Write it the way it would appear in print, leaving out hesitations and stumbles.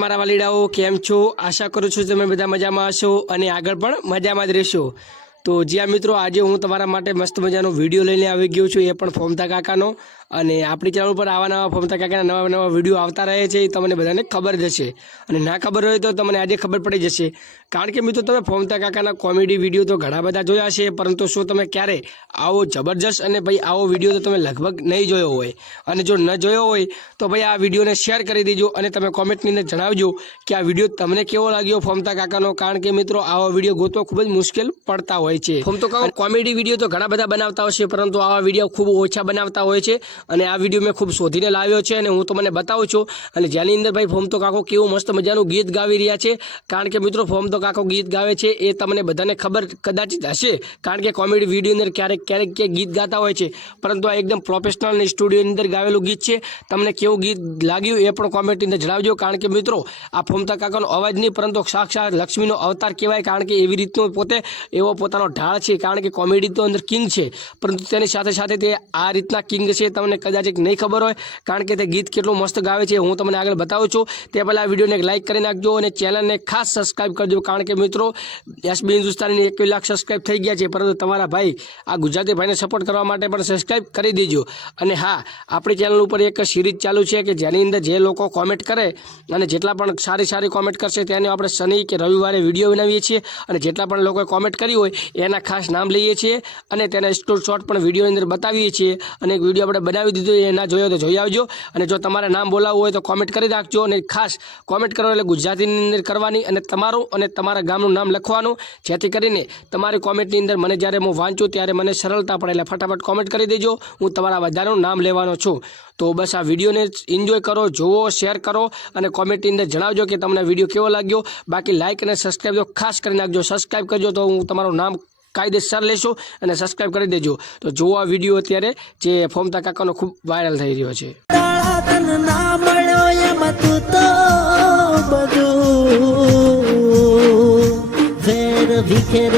मारा वालीडाओ केम छो। आशा करूँ छूँ तमे बधा मजामां हशो अने आगळ पण मजामां ज रहेशो। तो जी मित्रों आज हूँ तमारा माटे मस्त मजानो विडियो लईने आवी गयो छुं, ए पण फोमता काकानो। અને આપણી ચેનલ પર આવા નવા ફોમતા કાકાના નવા નવા વિડીયો આવતા રહે છે, તમને બધાને ખબર જ હશે અને ના ખબર હોય તો તમને આજે ખબર પડી જશે। કારણ કે મિત્રો તમે ફોમતા કાકાના કોમેડી વિડીયો તો ઘણા બધા જોયા છે, પરંતુ શું તમે ક્યારે આવો જબરજસ્ત અને ભાઈ આવો વિડીયો તો તમે લગભગ નહીં જોયો હોય, અને જો ન જોયો હોય તો ભાઈ આ વિડીયોને શેર કરી દેજો અને તમે કોમેન્ટની અંદર જણાવજો કે આ વિડીયો તમને કેવો લાગ્યો ફોમતા કાકાનો। કારણ કે મિત્રો આવા વિડીયો ગોતવો ખૂબ જ મુશ્કેલ પડતા હોય છે। ફોમતા કાકા કોમેડી વિડીયો તો ઘણા બધા બનાવતા હોય છે, પરંતુ આવા વિડીયો ખૂબ ઓછા બનાવતા હોય છે અને આ વિડીયો મેં ખૂબ શોધીને લાવ્યો છે અને હું તમને બતાવું છું। અને જેની અંદર ભાઈ ફોમતો કાકો કેવું મસ્ત મજાનું ગીત ગાવી રહ્યા છે। કારણ કે મિત્રો ફોમતો કાકો ગીત ગાવે છે એ તમને બધાને ખબર કદાચિત હશે, કારણ કે કોમેડી વિડીયો અંદર ક્યારેક ક્યારેક કે ગીત ગાતા હોય છે, પરંતુ આ એકદમ પ્રોફેશનલ ને સ્ટુડિયોની અંદર ગાવેલું ગીત છે। તમને કેવું ગીત લાગ્યું એ પણ કોમેન્ટની અંદર જણાવજો। કારણ કે મિત્રો આ ફોમતા કાકાનો અવાજ નહીં, પરંતુ સાક્ષાત લક્ષ્મીનો અવતાર કહેવાય। કારણ કે એવી રીતનો પોતે એવો પોતાનો ઢાળ છે। કારણ કે કોમેડી તો અંદર કિંગ છે, પરંતુ તેની સાથે સાથે તે આ રીતના કિંગ છે, તમને કદાચ નહીં ખબર હોય। કારણ કે તે ગીત કેટલું મસ્ત ગાવે છે હું તમને આગળ બતાવું છું। તે પહેલાં આ વિડીયોને એક લાઇક કરી નાખજો અને ચેનલને ખાસ સબસ્ક્રાઇબ કરજો। કારણ કે મિત્રો એસબી હિન્દુસ્તાનીને 21 લાખ સબસ્ક્રાઇબ થઈ ગયા છે, પરંતુ તમારા ભાઈ આ ગુજરાતી ભાઈને સપોર્ટ કરવા માટે પણ સબસ્ક્રાઇબ કરી દેજો। અને હા, આપણી ચેનલ ઉપર એક સિરીઝ ચાલુ છે કે જેની અંદર જે લોકો કોમેન્ટ કરે અને જેટલા પણ સારી સારી કોમેન્ટ કરશે તેને આપણે શનિ કે રવિવારે વિડીયો બનાવીએ છીએ, અને જેટલા પણ લોકોએ કોમેન્ટ કરી હોય એના ખાસ નામ લઈએ છીએ અને તેના સ્ક્રીનશોટ પણ વિડીયોની અંદર બતાવીએ છીએ। અને એક વિડીયો આપણે બનાવી દીધો, એ ના જોયો તો જોઈ આવજો। અને જો તમારે નામ બોલાવવું હોય તો કોમેન્ટ કરી રાખજો, અને ખાસ કોમેન્ટ કરો એટલે ગુજરાતીની અંદર કરવાની અને તમારું અને તમારા ગામનું નામ લખવાનું, જેથી કરીને તમારી કોમેન્ટની અંદર મને જ્યારે હું વાંચું ત્યારે મને સરળતા પડે। એટલે ફટાફટ કોમેન્ટ કરી દેજો, હું તમારા બધાનું નામ લેવાનો છું। તો બસ આ વિડીયોને એન્જોય કરો, જુઓ, શેર કરો અને કોમેન્ટની અંદર જણાવજો કે તમને વિડીયો કેવો લાગ્યો। બાકી લાઇક અને સબસ્ક્રાઈબ તો ખાસ કરી નાખજો। સબસ્ક્રાઈબ કરજો તો હું તમારું નામ કાયદેસર લેશો અને સબસ્ક્રાઇબ કરી દેજો। તો જુઓ આ વિડીયો અત્યારે જે ફોમતા કાકાનો ખૂબ વાયરલ થઈ રહ્યો છે। વિખેર